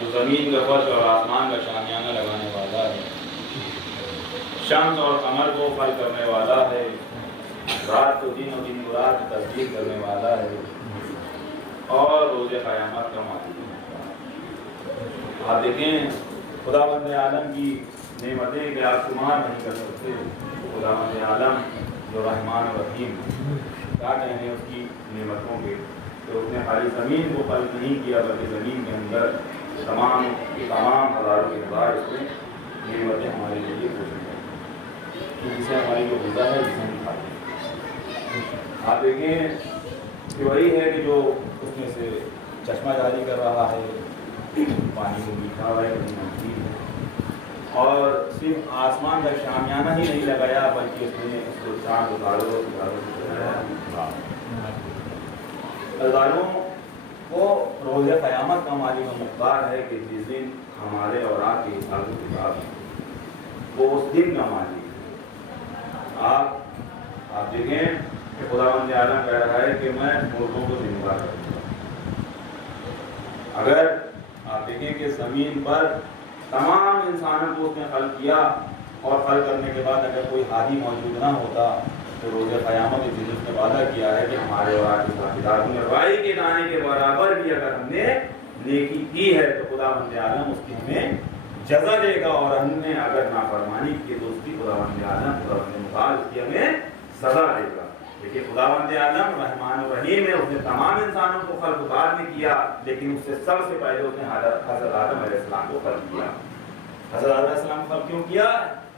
جو زمین کا فرش اور آسمان کا شامیانہ لگانے والا ہے، شمس اور قمر کو فل کرنے والا ہے، رات کو دن اور دن کو رات کی تبدیل کرنے والا ہے، اور روز قیامت کا مالک ہے۔ آپ دیکھیں خداوند عالم کی نعمتیں کہ آپ شمار نہیں کر سکتے۔ خداوند عالم جو رحمان و رحیم، کیا کہنے اس کی نعمتوں کے، تو اس نے خالی زمین کو خلق نہیں کیا بلکہ زمین کے اندر تمام ہزاروں کے ہزار اس نے نعمتیں ہمارے لیے کوشش کی، جسے ہماری جو غذا ہے جسے ہم کھاتے ہیں۔ آپ دیکھیں کہ وہی ہے کہ جو اس میں سے چشمہ جاری کر رہا ہے، پانی کو میٹھا ہے نمکین ہے، اور صرف آسمان کا شامیانہ ہی نہیں لگایا بلکہ اس نے اس کو چاند ستاروں کو روز قیامت کا مالک و مختار ہے کہ جس دن ہمارے اور آپ کے حساب و کتاب وہ اس دن کا مالک ہے۔ آپ دیکھیں کہ خداوند عالم کہہ رہا ہے کہ میں مردوں کو زندہ کروں گا۔ اگر آپ دیکھیں کہ زمین پر تمام انسانوں کو اس نے خلق کیا، اور خلق کرنے کے بعد اگر کوئی ہادی موجود نہ ہوتا تو روز قیامت کے دن اس نے وعدہ کیا ہے کہ ہمارے اور آپ کے ساتھیداروں میں رائی کے دانے کے برابر بھی اگر ہم نے نیکی کی ہے تو خداوند عالم اس کی ہمیں جزا دے گا، اور ہم نے اگر نافرمانی کی تو اس کی خداوند عالم خداوند مقال اس کی ہمیں سزا دے گا۔ لیکن خداوند عالم رحمان الرحیم ہے، اس نے تمام انسانوں کو خلق بعد میں کیا، لیکن اس سے سب سے پہلے اس نے حضرت آدم علیہ السلام کو خلق کیا۔ حضرت آدم علیہ السلام کو خلق کیوں کیا؟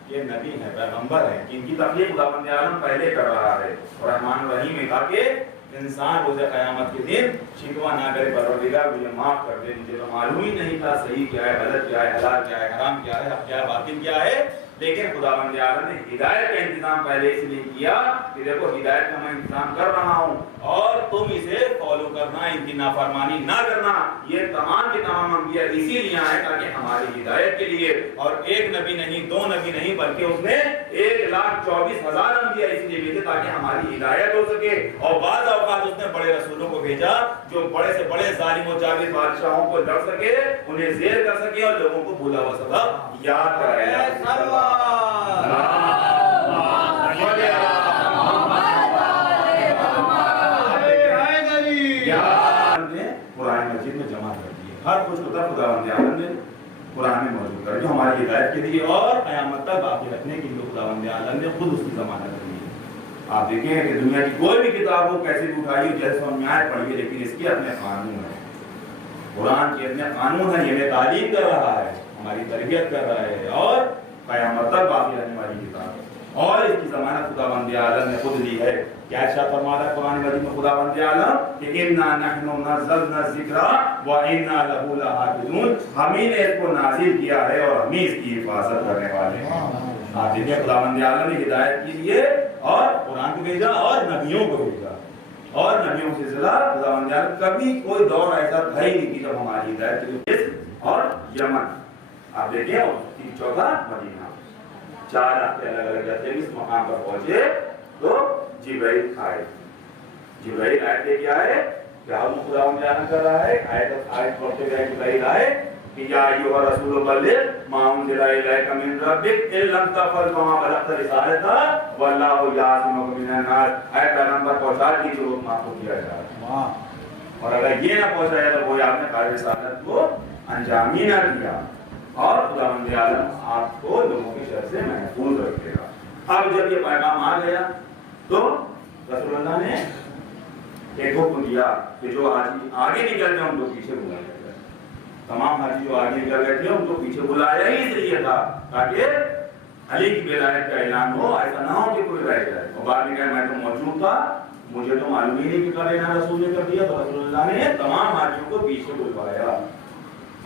یہ نبی ہے، پیغمبر ہے، ان کی تخلیق خداوند عالم پہلے کر رہا ہے، اور رحمان الرحیم ہے تاکہ انسان روز قیامت کے دن شکوہ نہ کرے، پروردگار مجھے معاف کر دے، مجھے تو معلوم ہی نہیں تھا صحیح کیا ہے، غلط کیا ہے، حلال کیا ہے، حرام کیا ہے، حق کیا ہے، باطل کیا ہے۔ لیکن خداوند عالم نے ہدایت کا انتظام پہلے اس لیے کیا کہ دیکھو ہدایت کا میں انتظام کر رہا ہوں اور تم اسے فالو کرنا، ان کی نافرمانی نہ کرنا۔ یہ تمام کے تمام انبیاء اسی لیے آئے تاکہ ہماری ہدایت کے لیے، اور ایک نبی نہیں، دو نبی نہیں، بلکہ اس نے 1,24,000 انبیاء اس لیے بھیجے تاکہ ہماری ہدایت ہو سکے۔ اور بعض اوقات اس نے بڑے رسولوں کو بھیجا جو بڑے سے بڑے ظالم و جابر بادشاہوں کو ڈر سکے، انہیں زیر کر سکے، اور لوگوں کو بھولا ہوا سبق یاد کرائے۔ قرآن مجید میں جمع کر دی ہے، ہر کچھ خداوند عالم نے قرآن میں موجود کر جو ہماری ہدایت کے لیے اور قیامت تک باقی رکھنے کے لیے خداوند عالم نے خود اس کی ضمانت کر دی ہے۔ آپ دیکھیں کہ دنیا کی کوئی بھی کتاب ہو، کیسے بھی اٹھائیے، جیسے ہم آئے پڑھیے، لیکن اس کے اپنے قانون ہیں، قرآن کے اپنے قانون ہیں، یہ ہمیں تعلیم کر رہا ہے، ہماری تربیت کر رہا ہے، اور قیامت تک باقی رہنے والی کتاب ہے، اور اس کی ضمانت خداوند عالم نے خود لی ہے۔ کیا ارشاد فرما رہا ہے قرآن مجید میں خداوند عالم کہ انا نحن نزلنا الذکر وانا له لحافظون، ہم ہی نے اس کو نازل کیا ہے اور ہم ہی اس کی حفاظت کرنے والے ہیں۔ آپ دیکھیں خداوند عالم نے ہدایت کے لیے اور قرآن کو بھیجا اور نبیوں کو بھیجا، اور نبیوں سے سلسلہ خداوند عالم کبھی کوئی دور ایسا تھا ہی نہیں کہ جب ہماری ہدایت کے لیے اور یمن، آپ دیکھیں چوتھا مدینہ، 4 ہفتے الگ الگ جاتے اس مقام پر پہنچے تو جبرائیل آئے، جبرائیل آئے تھے، کیا ہے کیا ہم خداوند عالم کر رہا ہے، آیت پڑھتے گئے جبرائیل آئے کہ یا ایھا الرسول بلغ ما انزل الیک من ربک ان لم تفعل فما بلغت رسالتہ واللہ یعصمک من الناس، اے پیغمبر پہنچا دی جو حکم آپ کو دیا جائے، اور اگر یہ نہ پہنچایا تو وہ آپ نے کار رسالت کو انجام ہی نہ دیا، اور خداوند عالم آپ کو لوگوں کے شر سے محفوظ رکھے گا۔ اب جب یہ پیغام آ گیا تو رسول اللہ نے ایک حکم دیا کہ جو حاجی آگے نکل گئے ان کو پیچھے بلایا جائے، تمام حاجی جو آگے نکل گئے تھے ان کو پیچھے بلایا ہی اس لیے تھا تاکہ علی کی ولایت کا اعلان ہو، ایسا نہ ہو کہ کوئی رہ جائے، اور بعد میں کہا میں تو موجود تھا، مجھے تو معلوم ہی نہیں کہ کب اعلان رسول نے کر دیا، تو رسول اللہ نے تمام حاجیوں کو پیچھے بلوایا،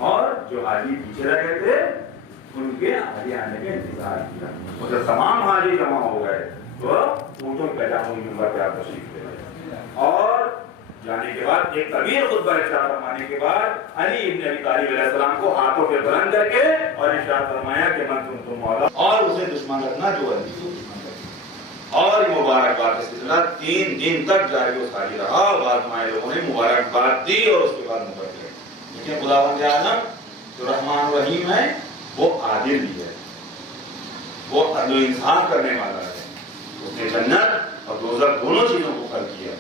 اور جو حاجی پیچھے رہ گئے تھے ان کے آگے آنے کا انتظار کیا، اور جب تمام حاجی جمع ہو گئے تو اونٹوں کی پہچان نمبر پہ آپ تشریف لے گئے، اور جانے کے بعد ایک طویل خطبہ ارشاد فرمانے کے بعد علی ابن ابی طالب علیہ السلام کو ہاتھوں پہ بلند کر کے اور ارشاد فرمایا کہ من کنتم مولا، اور اسے دشمن رکھنا جو علی کو دشمن رکھنا، اور یہ مبارکباد کا سلسلہ 3 دن تک جاری و ساری رہا، بعد ہمارے لوگوں نے مبارکباد دی اور اس کے بعد مکر گئے۔ لیکن خداوند عالم جو رحمان رحیم ہے وہ عادل بھی ہے، وہ عدل و انصاف کرنے والا ہے. اس نے جنت اور دوزخ دونوں چیزوں کو خلق کیا.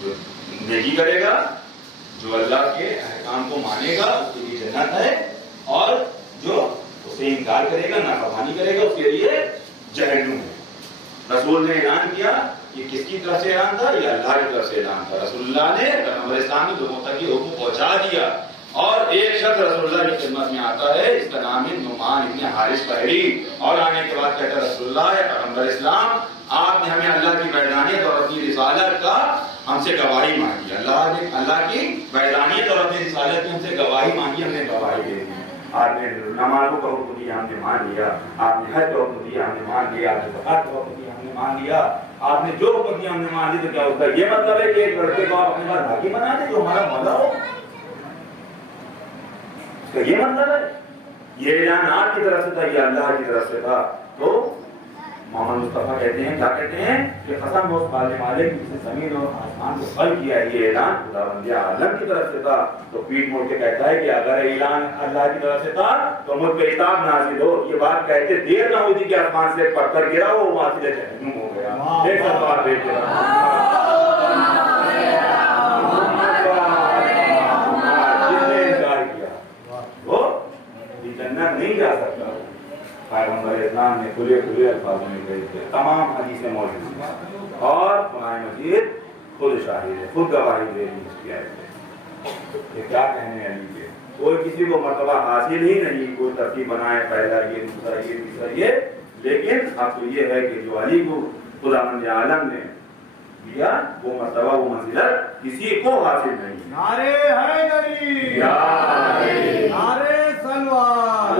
جو نیکی کرے گا، جو اللہ کے احکام کو مانے گا، اس کے لیے جنت ہے، اور جو اسے انکار کرے گا، نافرمانی کرے گا، اس کے لیے جہنم ہے. رسول نے اعلان کیا، یہ کس کی طرف سے اعلان تھا؟ یہ اللہ کی طرف سے اعلان تھا. رسول اللہ نے پیغمبر اسلام نے لوگوں تک یہ حکم پہنچا دیا. اور ایک شخص رسول اللہ کی خدمت میں آتا ہے، اس کا نام ہے نعمان ابن حارث فہری، اور آنے کے بعد کہتا ہے رسول اللہ یا پیغمبر اسلام، آپ نے ہمیں اللہ کی وحدانیت اور اپنی رسالت کا ہم سے گواہی مانگی. اللہ نے اللہ کی وحدانیت اور اپنی رسالت کی ہم سے گواہی مانگی، ہم نے گواہی دے دی. آپ نے نمازوں کا حکم دیا، ہم نے مان لیا. آپ نے حج کا حکم دیا، ہم نے مان لیا. آپ نے زکات کا حکم دیا، ہم نے مان لیا. آپ نے جو حکم دیا ہم نے مان لیا. تو کیا ہوتا ہے؟ یہ مطلب ہے کہ ایک لڑکے کو آپ اپنے پاس بھاگی بنا دیں جو ہمارا مولا ہو؟ یہ مطلب ہے؟ یہ اعلان آپ کی طرف سے تھا، یہ اللہ کی طرف سے تھا. تو محمد مصطفیٰ کہتے ہیں، کیا کہتے ہیں کہ قسم اس والے مالک جس نے زمین اور آسمان کو خلق کیا ہے، یہ اعلان خداوند عالم کی طرف سے تھا. تو پیٹ موڑ کے کہتا ہے کہ اگر اعلان اللہ کی طرف سے تھا تو مجھ پہ عذاب نازل ہو. یہ بات کہتے دیر نہ ہوتی کہ آسمان سے پتھر گرا، وہ وہاں سے جہنم ہو گیا. ایک سوال دیکھ کے جس نے انکار کیا وہ جنت نہیں جا سکتا. پیغمبر اسلام نے کھلے الفاظوں میں کہی تھے، تمام حدیثیں موجود ہیں، اور قرآن مجید خود شاہد ہے، خود گواہی دے رہی اس کی آیت ہے. یہ کیا کہنے علی کے؟ کوئی کسی کو مرتبہ حاصل ہی نہیں، کوئی ترتیب بنائے پہلا یہ دوسرا یہ تیسرا یہ. لیکن اب تو یہ ہے کہ جو علی کو خداوند عالم نے دیا وہ مرتبہ وہ منزلت کسی کو حاصل نہیں. نعرے حیدری، نعرے سلوات،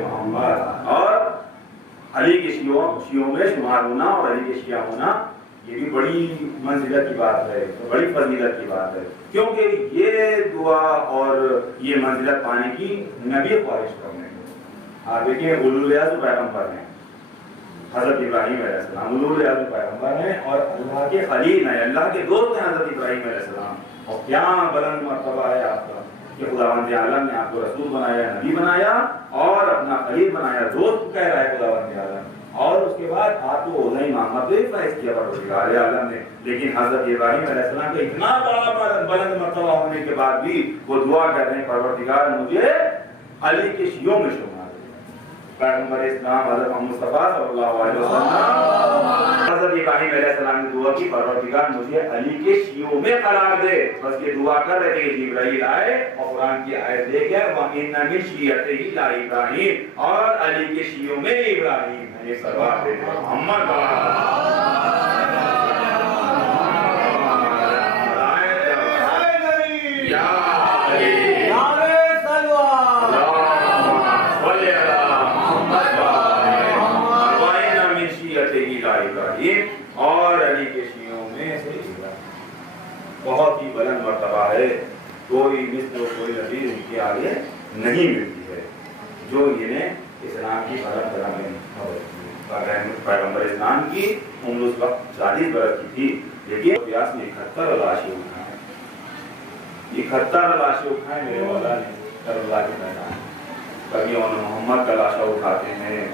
محمد. اور علی کے شیعوں میں شمار ہونا اور علی کے شیعہ ہونا یہ بھی بڑی منزلت کی بات ہے، بڑی فضیلت کی بات ہے. کیونکہ یہ دعا اور یہ منزلت پانے کی نبی خواہش کرنے. آپ دیکھیں اولولیاء پیغمبر ہیں، حضرت ابراہیم علیہ السلام اولولیاء پیغمبر ہیں، اور اللہ کے خلیل ہیں، اللہ کے دوست ہیں حضرت ابراہیم علیہ السلام. اور کیا بلند مرتبہ ہے آپ کا کہ خداوند عالم نے آپ کو رسول بنایا، نبی بنایا، اور اپنا خلیل بنایا، دوست کہہ رہا ہے خداوند عالم. اور اس کے بعد آپ کو نہیں محمد بھی فیض کیا پروردگار عالم نے. لیکن حضرت ابراہیم علیہ السلام کا اتنا بڑا بلند مرتبہ ہونے کے بعد بھی وہ دعا کر رہے ہیں پروردگار مجھے علی کے شیعوں میں شمار. پیغمبر اسلام حضرت محمد مصطفیٰ صلی اللہ علیہ وسلم حضرت ابراہیم علیہ السلام نے دعا کی پروردگار مجھے علی کے شیعوں میں قرار دے. بس یہ دعا کر رہے تھے کہ جبرائیل آئے اور قرآن کی آیت لے گیا وَإِنَّ مِن شِيَعَتِهِ لَإِبْرَاهِيمَ، اور علی کے شیعوں میں ابراہیم ہے. یہ سروات ہے محمد اور علی کے شیعوں میں سے بہت ہی بلند مرتبہ ہے. کوئی مثل و کوئی نظیر ان کے آگے نہیں ملتی ہے جو انہیں اسلام کی پرمپرا میں. پیغمبر اسلام کی عمر اس وقت 40 برس کی تھی، لیکن پیاس میں 71 لاشیں اٹھائیں، 71 لاشیں اٹھائیں میرے مولا نے کربلا کے میدان. کبھی انہوں محمد کا لاشا اٹھاتے ہیں،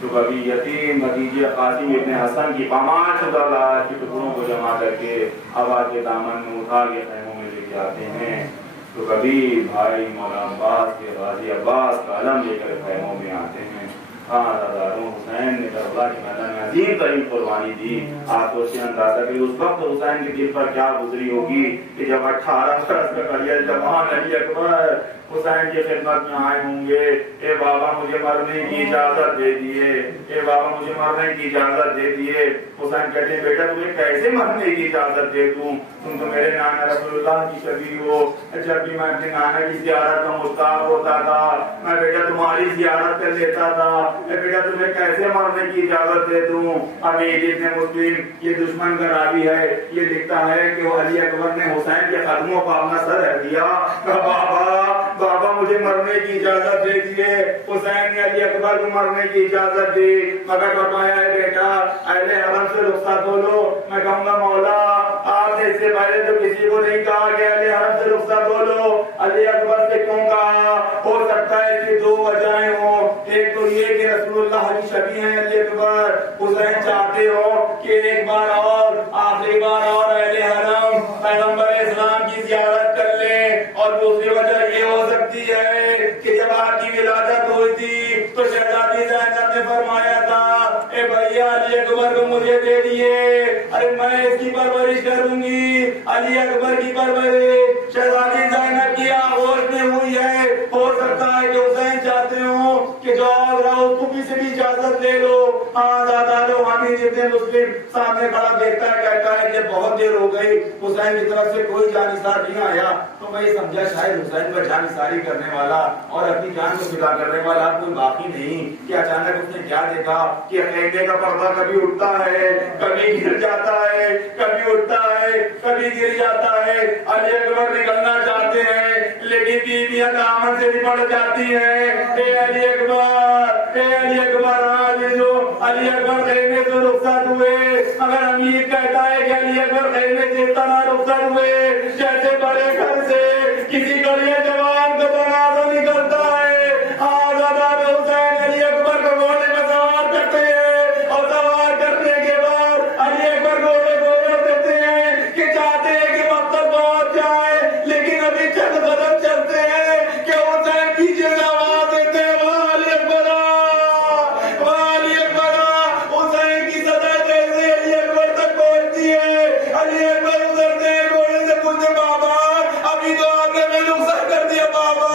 تو کبھی یتیم بھتیجے قاسم ابن حسن کی پامال شدہ لاش کی ٹکڑوں کو جمع کر کے ہوا کے دامن میں اٹھا کے خیموں میں لے کے آتے ہیں. تو کبھی بھائی مولا عباس کے غازی عباس کا علم لے کر خیموں میں آتے ہیں. خانداروں حسین نے کربلا کے میدان میں عظیم ترین قربانی دی. آپ سوچیں اندازہ کہ اس وقت حسین کے دل پر کیا گزری ہوگی کہ جب 18 برس کا کلیل جوان علی اکبر حسین کی خدمت میں آئے ہوں گے. اے بابا مجھے مرنے کی اجازت دے دیے، اے بابا مجھے مرنے کی اجازت دے دیے. حسین کہتے ہیں بیٹا تمہیں کیسے مرنے کی اجازت دے دوں، تم تو میرے نانا رسول اللہ کی شبیہ ہو. جب بھی میں اپنے نانا کی زیارت کا مشتاق ہوتا تھا میں بیٹا تمہاری زیارت کر لیتا تھا. اے بیٹا تمہیں کیسے مرنے کی اجازت دے دوں. ابھی ابن مسلم یہ دشمن کا راوی ہے، یہ لکھتا ہے کہ وہ علی اکبر نے حسین کے قدموں پر اپنا سر رکھ دیا. بابا مجھے مرنے کی اجازت دے دیے. حسین نے علی اکبر کو مرنے کی اجازت دی، مگر فرمایا ہے بیٹا اہل حرم سے رخصت ہو لو. میں کہوں گا مولا آپ نے اس سے پہلے تو کسی کو نہیں کہا کہ اہل حرم سے رخصت ہو لو. علی اکبر سے کیوں کہا؟ ہو سکتا ہے کہ دو وجہیں ہوں. ایک تو یہ کہ رسول اللہ کی شبیہ ہیں علی اکبر، حسین چاہتے ہو کہ ایک بار اور آخری بار اور اہل حرم پیغمبر اسلام کی زیارت کر لیں. اور دوسری وجہ یہ ہو سکتی ہے کہ جب آپ کی ولادت ہوئی تھی تو شہزادی زینب نے فرمایا تھا اے بھیا علی اکبر کو مجھے دے دیے، ارے میں اس کی پرورش کروں گی. علی اکبر کی پرورش شہزادی زینب کی آغوش میں ہوئی ہے. ہو سکتا ہے کہ حسین چاہتے ہوں کہ جو آگ رہا اس کو کسی بھی اجازت لے لو. ہاں دادا لو حامد ابن مسلم سامنے کھڑا دیکھتا ہے، کہتا ہے کہ بہت دیر ہو گئی، حسین کی طرف سے کوئی جانثار نہیں آیا. تو میں یہ سمجھا شاید حسین پر جانثاری کرنے والا اور اپنی جان کو فدا کرنے والا کوئی باقی نہیں. کہ اچانک اس نے کیا دیکھا کہ خیمے کا پردہ کبھی اٹھتا ہے، کبھی گر جاتا ہے، کبھی اٹھتا ہے، کبھی گر جاتا ہے. علی اکبر نکلنا چاہتے ہیں لیکن بیویاں دامن سے لپٹ جاتی ہیں. اے علی اکبر، اے علی اکبر، علی اکبر خیمے سے رخصت ہوئے. اگر امیر کہتا ہے کہ علی اکبر خیمے سے اتنا رخصت ہوئے جیسے بڑے گھر سے کسی گڑیے جوان کا جنازہ نکلتا ہے. آزادار حسین علی اکبر کو گھوڑے میں سوار کرتے ہیں اور سوار کرنے کے بعد علی اکبر گھوڑے کو روک دیتے ہیں کہ چاہتے ہیں کہ مقصد پہنچ جائے، لیکن ابھی چند قدم چلتے ہیں کہ حسین پیچھے سے آواز دیتے ہیں واہ علی اکبر، واہ علی اکبر. حسین کی صدا جیسے علی اکبر تک پہنچتی ہے، علی اکبر اترتے ہیں گھوڑے سے، پوچھتے بابا ابھی تو آپ نے میں رخصت کر دیا بابا.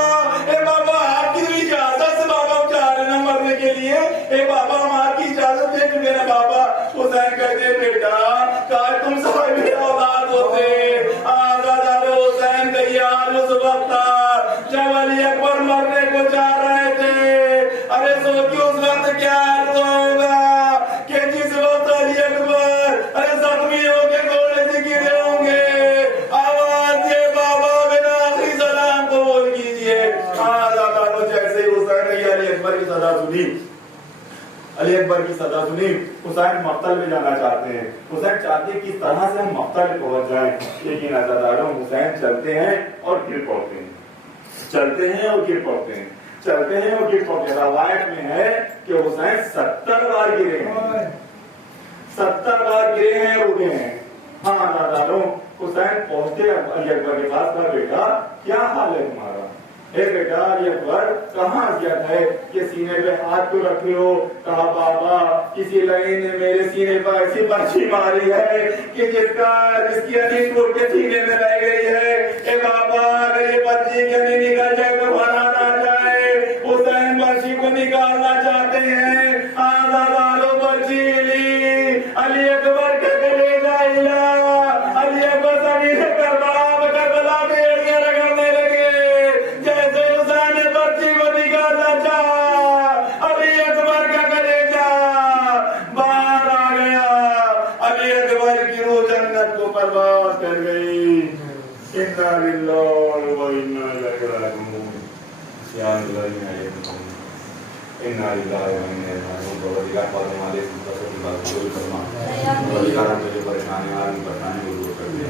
اے بابا آپ کی تو اجازت سے بابا چاہ رہے نا مرنے کے لیے، اے بابا ہم آپ کی اجازت دے چکے نا بابا. حسین کہتے ہیں بیٹا کاش تم صاحب اولاد ہوتے. آزادار حسین کا یہ حال اس وقت تھا جب علی اکبر مرنے کو چاہ رہے تھے. ارے سوچو اس وقت کیا حال ہوگا کہ جس وقت علی اکبر ارے زخمی ہو کے گھوڑے سے گرے ہوں گے. آواز یہ بابا میرا آخری سلام قبول کیجیے. آزادار جیسے حسین نے علی اکبر کی صدا سنی، علی اکبر کی صدا سنی، حسین مقتل میں جانا چاہتے ہیں. حسین چاہتے ہیں کس طرح سے ہم مقتل پہنچ جائیں، لیکن عزاداروں حسین چلتے ہیں اور گر پڑتے ہیں، چلتے ہیں اور گر پڑتے ہیں، چلتے ہیں اور گر پڑتے ہیں. روایت میں ہے کہ حسین 70 بار گرے ہیں، 70 بار گرے ہیں، اٹھے ہیں. ہاں عزاداروں حسین پہنچتے علی اکبر کے پاس، کہا بیٹا کیا حال ہے تمہارا؟ اے بیٹا علی اکبر کہاں اذیت ہے کہ سینے پہ ہاتھ تو رکھے ہو؟ کہا بابا کسی لڑی نے میرے سینے پر ایسی پرچی ماری ہے کہ جس کی انیس ٹوٹ کے سینے میں رہ گئی ہے. اے بابا اگر یہ پرچی کے نہیں نکل جائے تو بنا نہ جائے. حسین پرچی کو نکالنا چاہتے ہیں. آزاداروں پرچی لی، علی اکبر کے کلیجہ ہلا، علی اکبر زمین کربلا میں ایڑیاں رگڑنے لگے. جیسے حسین نے پرچی کو نکالنا چاہا علی اکبر کا کلیجہ باہر آ گیا. علی اکبر کی روح جنت کو پرواز کر گئی. انا للہ و انا الیہ راجعون. سیان اللہ علیکم انا للہ و انا الیہ راجعون. بڑا پاک ہمارے متصل بات قبول فرما. بڑا کرم جو پریشانی آ رہی پریشانی کو دور کر دے.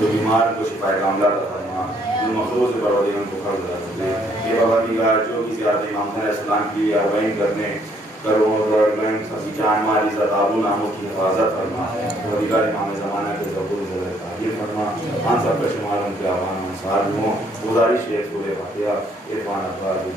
جو بیمار کو شفا کاملہ عطا فرما. جو مخلوق سے پروردگار کو خبر دے. یہ بابا کی جو کسی آدمی امام علیہ السلام کی اربعین کرنے کرو اور میں سبھی جان مال عزت آبرو ناموں کی حفاظت فرما. پروردگار امام زمانہ کے ضبور ذرا تعبیر فرما. ہم سب کا شمار ان کے آوان انصار ہوں. گزارش ہے سورہ فاتحہ عرفان افراد